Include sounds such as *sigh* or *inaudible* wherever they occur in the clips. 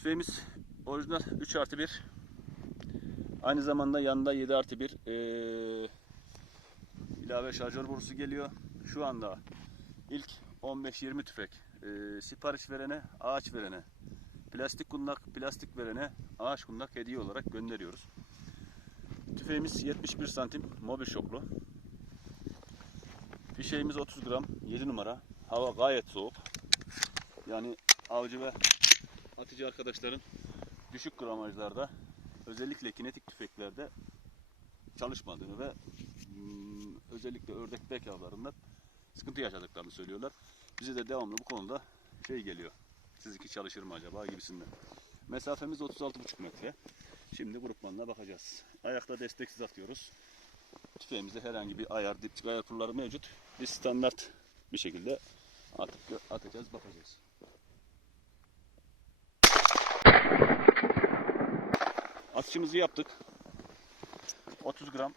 Tüfeğimiz orijinal 3 artı 1. Aynı zamanda yanında 7 artı 1 ee, ilave şarjör borusu geliyor. Şu anda ilk 15-20 tüfek ee, sipariş verene, ağaç verene, plastik kundak, plastik verene ağaç kundak hediye olarak gönderiyoruz. Tüfeğimiz 71 santim mobil şoklu. Fişeğimiz 30 gram 7 numara. Hava gayet soğuk. Yani avcı ve atıcı arkadaşların düşük gramajlarda özellikle kinetik tüfeklerde çalışmadığını ve mm, özellikle ördek bek avlarında sıkıntı yaşadıklarını söylüyorlar. Bize de devamlı bu konuda şey geliyor. Sizinki çalışır mı acaba gibisinden. Mesafemiz 36,5 metre. Şimdi grupmanına bakacağız. Ayakta desteksiz atıyoruz. Tüfeğimizde herhangi bir ayar, dipçik ayar pulları mevcut. Biz standart bir şekilde atıp atacağız, bakacağız. Atışımızı yaptık. 30 gram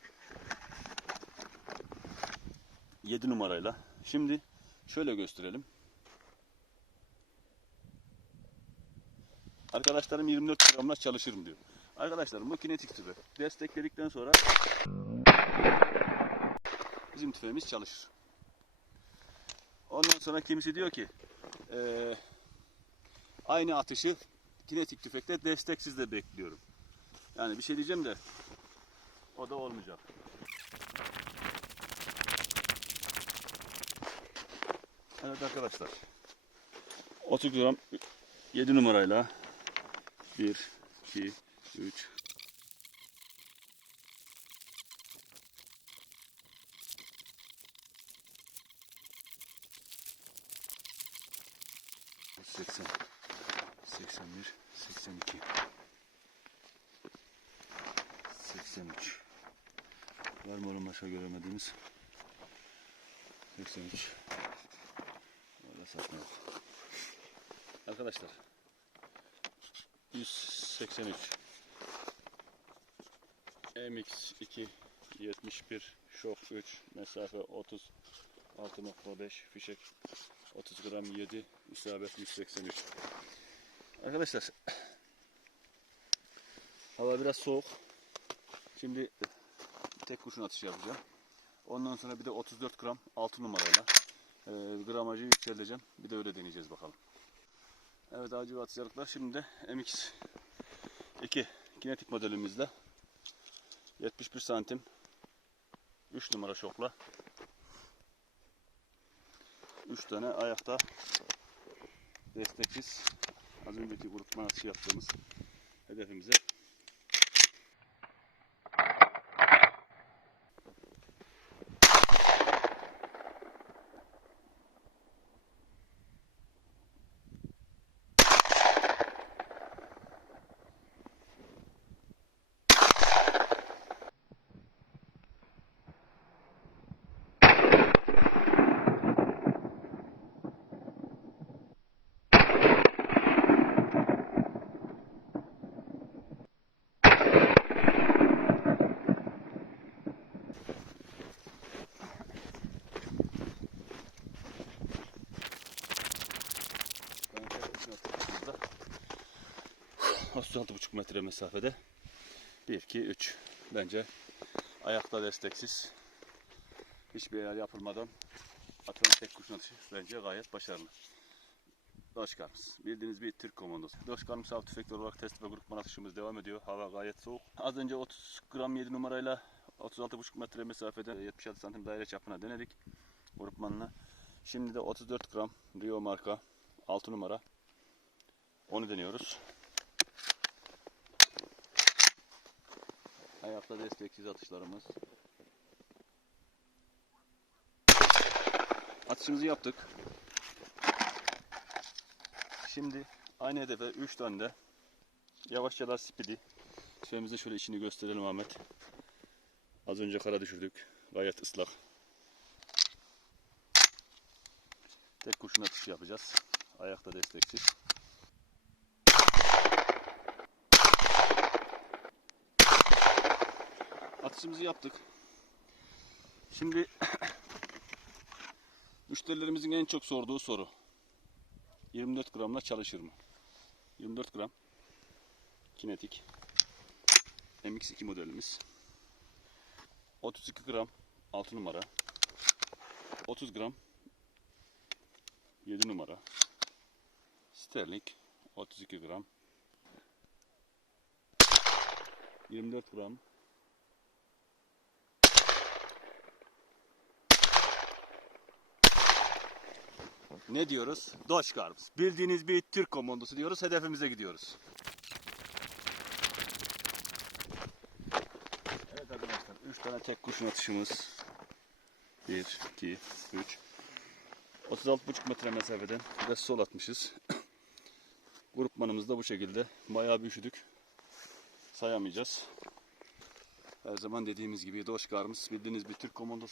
7 numarayla. Şimdi şöyle gösterelim. Arkadaşlarım 24 gramla çalışırım diyor. Arkadaşlarım bu kinetik tüfe. Destekledikten sonra bizim tüfeğimiz çalışır. Ondan sonra kimisi diyor ki eee, aynı atışı kinetik tüfekte desteksiz de bekliyorum. Yani bir şey diyeceğim de o da olmayacak. Evet arkadaşlar. 30 gram 7 numarayla 1, 2, 3, seksen, seksen bir, seksen iki, seksen üç. Var mı oğlum başka göremediğimiz? Seksen üç. Öyle saçma yok. Arkadaşlar 183 MX2 71 şok 3 mesafe 30 6.5 fişek 30 gram 7 isabet 183 Arkadaşlar hava biraz soğuk şimdi tek kurşun atışı yapacağım. Ondan sonra bir de 34 gram 6 numarayla e, gramajı yükselteceğim. Bir de öyle deneyeceğiz bakalım. Evet acı ve atıcılıklar şimdi de MX 2 kinetik modelimizde 71 santim 3 numara şokla 3 tane ayakta desteksiz az önceki grupman atışı yaptığımız hedefimize Ben tek kurşun attığımızda 36,5 metre mesafede 1, 2, 3 bence ayakta desteksiz hiçbir yer yapılmadan atılan tek kurşun atışı bence gayet başarılı. Doşkarms. Bildiğiniz bir Türk komandosu. Doşkarms av tüfekleri olarak test ve grupman atışımız devam ediyor. Hava gayet soğuk. Az önce 30 gram 7 numarayla 36,5 metre mesafede 76 santim daire çapına denedik. Grupmanla. Şimdi de 34 gram Rio marka 6 numara. Onu deniyoruz. Ayakta desteksiz atışlarımız. Atışımızı yaptık. Şimdi aynı hedefe 3 tane de yavaşça da spidi. Şeyimizde şöyle içini gösterelim Ahmet. Az önce kara düşürdük. Gayet ıslak. Tek kurşun atışı yapacağız. Ayakta desteksiz. Atışımızı yaptık. Şimdi *coughs* müşterilerimizin en çok sorduğu soru. 24 gramla çalışır mı? 24 gram Kinetik. MX2 modelimiz. 32 gram 6 numara. 30 gram 7 numara. Sterling 32 gram. 24 gram. Ne diyoruz? Doşkarms. Bildiğiniz bir Türk komandosu diyoruz. Hedefimize gidiyoruz. Evet arkadaşlar 3 tane tek kurşun atışımız. 1, 2, 3. 36,5 metre mesafeden bir de sol atmışız. *coughs* Grupmanımız da bu şekilde. Bayağı bir üşüdük. Sayamayacağız. Her zaman dediğimiz gibi Doşkarms bildiğiniz bir Türk komandosu.